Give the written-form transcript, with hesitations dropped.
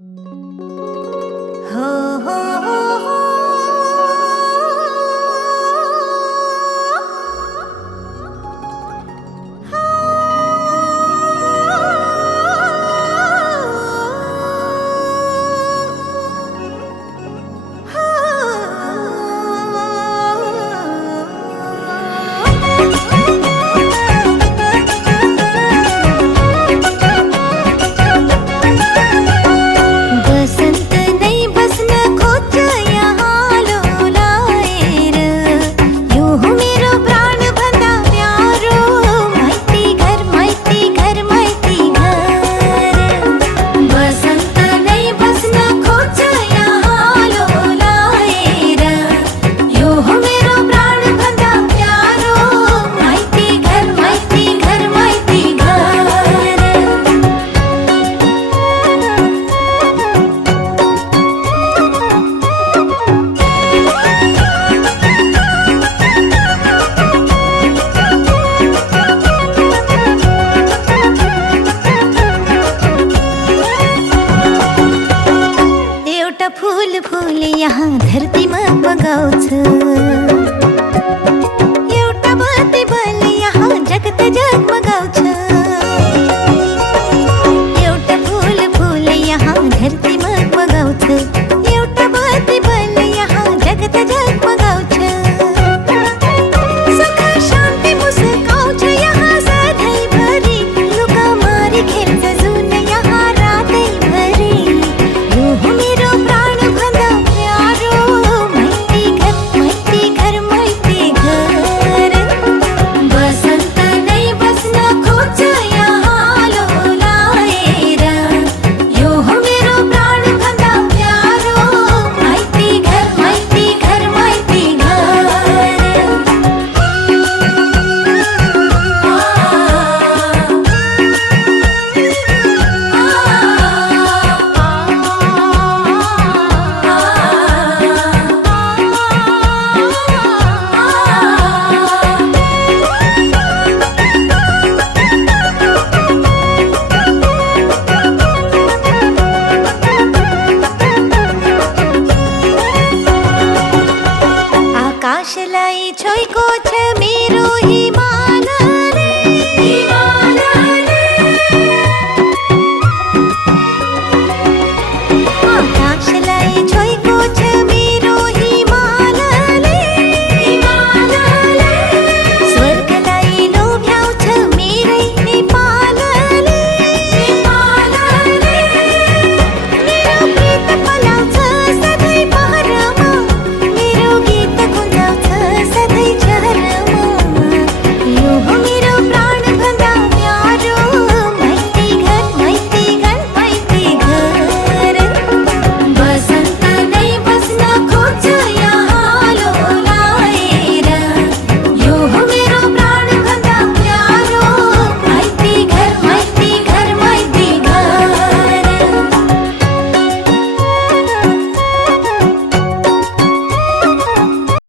हो हो हो हो बसंत नहीं बसना खोज यहाँ लो लाएर यूं हूँ मेरो प्राण बंधा प्यारो माइती घर माइती घर माइती घर बसंत नहीं बसना खोज यहाँ लो लाएर यूं हूँ मेरो प्राण बंधा प्यारो माइती घर माइती घर माइती घर एउटा फूल फूल यहाँ धरतीमा बगाउँछ